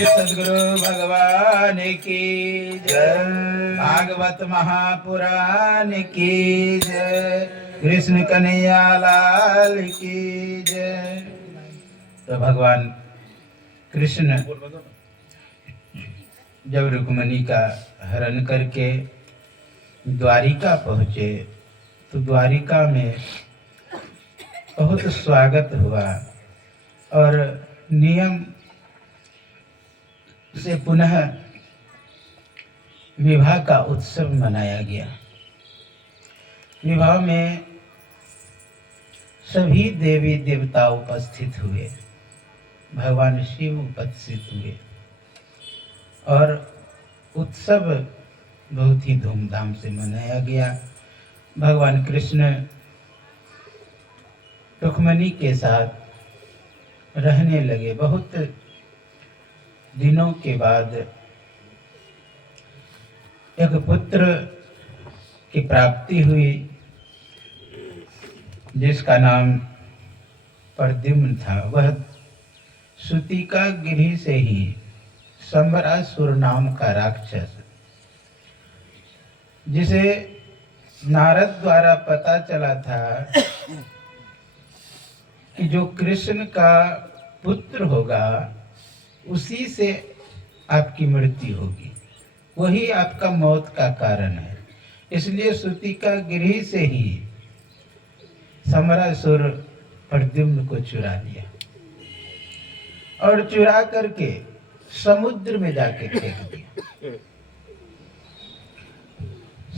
श्री सद्गुरु भगवान की जय। भागवत महापुराण की जय। कृष्ण कन्हैया लाल की जय। तो भगवान कृष्ण जब रुक्मिणी का हरण करके द्वारिका पहुँचे तो द्वारिका में बहुत स्वागत हुआ और नियम से पुनः विवाह का उत्सव मनाया गया। विवाह में सभी देवी देवता उपस्थित हुए, भगवान शिव उपस्थित हुए और उत्सव बहुत ही धूमधाम से मनाया गया। भगवान कृष्ण रुक्मिणी के साथ रहने लगे। बहुत दिनों के बाद एक पुत्र की प्राप्ति हुई जिसका नाम प्रद्युम्न था। वह सूतिका गिरी से ही संबरासुर नाम का राक्षस, जिसे नारद द्वारा पता चला था कि जो कृष्ण का पुत्र होगा उसी से आपकी मृत्यु होगी, वही आपका मौत का कारण है। इसलिए सूतिका गिरी से ही संबरासुर प्रद्युम्न को चुरा लिया और चुरा करके समुद्र में जाके फेंक दिया।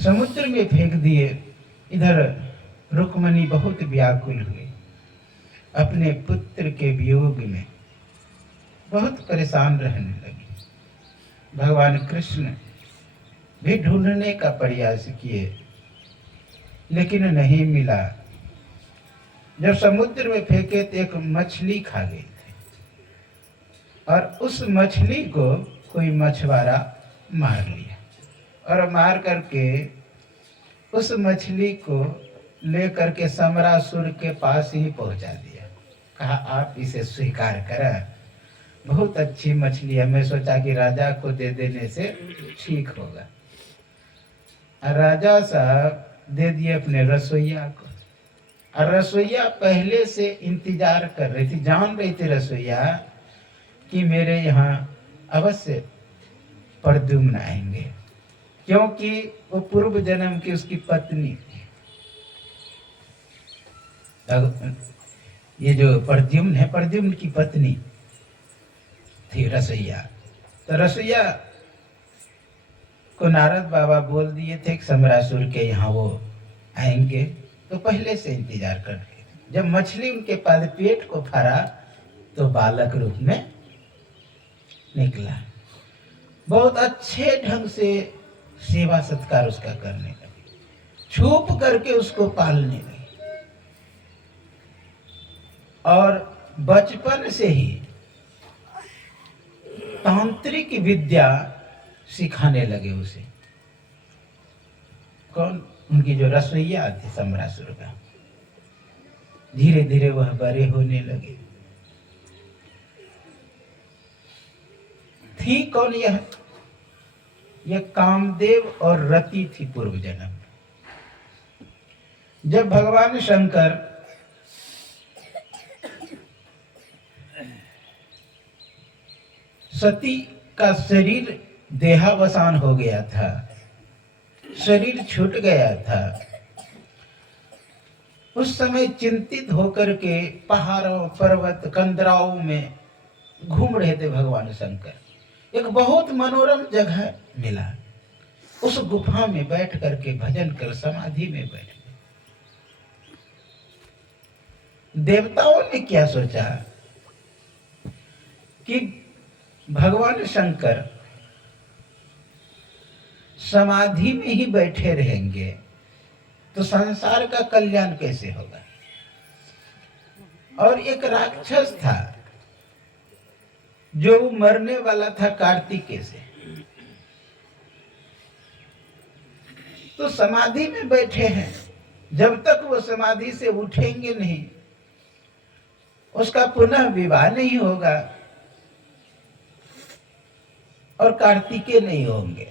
समुद्र में फेंक दिए। इधर रुक्मिणी बहुत व्याकुल हुई, अपने पुत्र के वियोग में बहुत परेशान रहने लगी। भगवान कृष्ण भी ढूंढने का प्रयास किए लेकिन नहीं मिला। जब समुद्र में फेंके तो एक मछली खा गई थी और उस मछली को कोई मछुआरा मार लिया और मार करके उस मछली को ले करके संबरासुर के पास ही पहुंचा दिया। कहा आप इसे स्वीकार करें, बहुत अच्छी मछली है। मैं सोचा कि राजा को दे देने से ठीक होगा। राजा साहब दे दिए अपने रसोइया को और रसोइया पहले से इंतजार कर रही थी, जान रही थी रसोइया कि मेरे यहाँ अवश्य प्रद्युम्न आएंगे, क्योंकि वो पूर्व जन्म की उसकी पत्नी थी। ये जो प्रद्युम्न है, प्रद्युम्न की पत्नी थी रसोइया। तो रसोइया को नारद बाबा बोल दिए थे कि संबरासुर के यहाँ वो आएंगे, तो पहले से इंतजार कर रहे थे। जब मछली उनके पास पेट को फरा तो बालक रूप में निकला। बहुत अच्छे ढंग से सेवा सत्कार उसका करने लगे, छुप करके उसको पालने लगे और बचपन से ही तांत्रिक विद्या सिखाने लगे उसे। कौन? उनकी जो रसोइया थी संबरासुर का। धीरे धीरे वह बड़े होने लगे। थी कौन? यह कामदेव और रति थी पूर्व जन्म में। जब भगवान शंकर सती का शरीर देहावसान हो गया था, शरीर छूट गया था, उस समय चिंतित होकर के पहाड़ों पर्वत कंदराओं में घूम रहे थे भगवान शंकर। एक बहुत मनोरम जगह मिला, उस गुफा में बैठ करके भजन कर समाधि में बैठ गए। देवताओं ने क्या सोचा कि भगवान शंकर समाधि में ही बैठे रहेंगे तो संसार का कल्याण कैसे होगा। और एक राक्षस था जो मरने वाला था कार्तिकेय से, तो समाधि में बैठे हैं, जब तक वो समाधि से उठेंगे नहीं उसका पुनः विवाह नहीं होगा। और कार्तिकेय नहीं होंगे।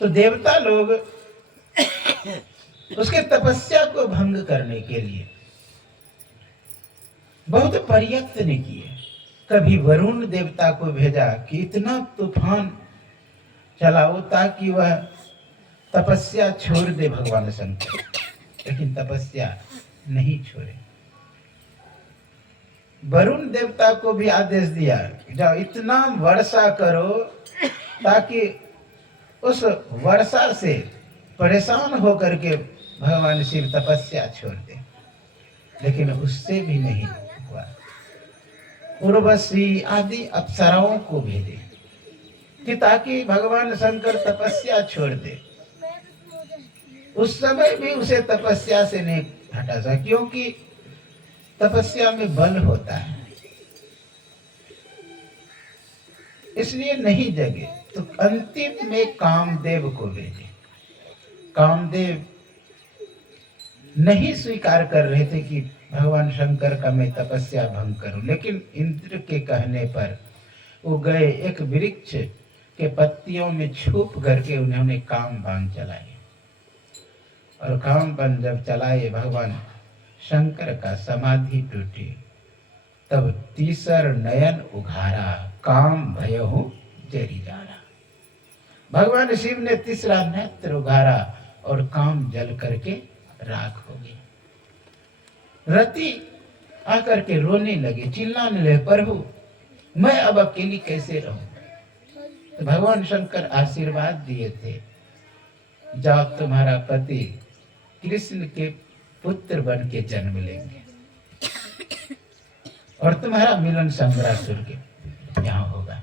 तो देवता लोग उसके तपस्या को भंग करने के लिए बहुत प्रयत्न किए। कभी वरुण देवता को भेजा कि इतना तूफान चलाओ ताकि वह तपस्या छोड़ दे भगवान शंकर, लेकिन तपस्या नहीं छोड़े। वरुण देवता को भी आदेश दिया जाओ इतना वर्षा करो ताकि उस वर्षा से परेशान होकर के भगवान शिव तपस्या छोड़ दे, लेकिन उससे भी नहीं हुआ। उर्वशी आदि अप्सराओं को भेजे कि ताकि भगवान शंकर तपस्या छोड़ दे। उस समय भी उसे तपस्या से नहीं हटा सका, क्योंकि तपस्या में बल होता है, इसलिए नहीं जगे। तो अंतिम में कामदेव को भेजे। कामदेव नहीं स्वीकार कर रहे थे कि भगवान शंकर का मैं तपस्या भंग करूं, लेकिन इंद्र के कहने पर वो गए, एक वृक्ष के पत्तियों में छुप करके उन्होंने काम बाण चलाए। और काम बाण जब चलाए भगवान शंकर का समाधि टूटी, तब तीसर नयन उघारा, काम भयहु जरी जारा। भगवान शिव ने तीसरा नेत्र उघारा और काम जल करके राख हो गया। रति आकर के रोने लगे, चिल्लाने लगे, प्रभु मैं अब अकेली कैसे रहूं। तो भगवान शंकर आशीर्वाद दिए थे, जाओ तुम्हारा पति कृष्ण के पुत्र बन के जन्म लेंगे और तुम्हारा मिलन संबरासुर के यहाँ होगा।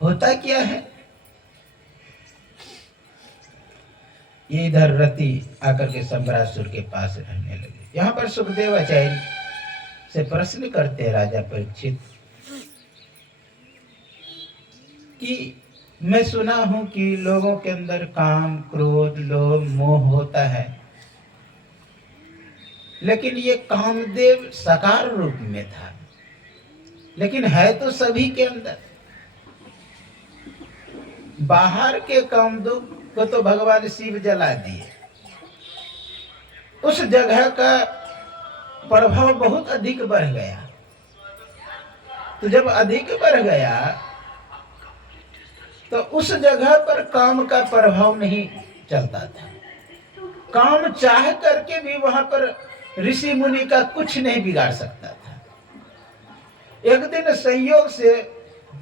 होता क्या है, ये इधर रति आकर के संबरासुर के पास रहने लगे। यहाँ पर सुखदेव आचार्य से प्रश्न करते हैं राजा परीक्षित कि मैं सुना हूं कि लोगों के अंदर काम, क्रोध, लोभ, मोह होता है, लेकिन ये कामदेव साकार रूप में था, लेकिन है तो सभी के अंदर। बाहर के कामदेव को तो भगवान शिव जला दिए, उस जगह का प्रभाव बहुत अधिक बढ़ गया। तो जब अधिक बढ़ गया तो उस जगह पर काम का प्रभाव नहीं चलता था। काम चाह करके भी वहां पर ऋषि मुनि का कुछ नहीं बिगाड़ सकता था। एक दिन संयोग से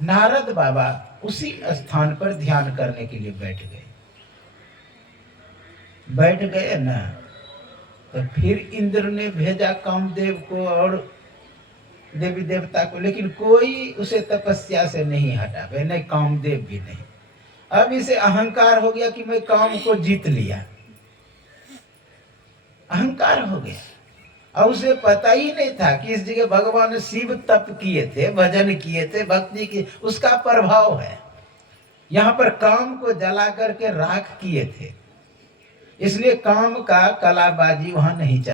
नारद बाबा उसी स्थान पर ध्यान करने के लिए बैठ गए ना, तो फिर इंद्र ने भेजा कामदेव को और देवी देवता को, लेकिन कोई उसे तपस्या से नहीं हटा, नहीं कामदेव भी नहीं। अब इसे अहंकार हो गया कि मैं काम को जीत लिया, अहंकार हो गया। और उसे पता ही नहीं था कि इस जगह भगवान शिव तप किए थे, भजन किए थे, भक्ति की, उसका प्रभाव है। यहाँ पर काम को जला करके राख किए थे, इसलिए काम का कलाबाजी वहां नहीं चला।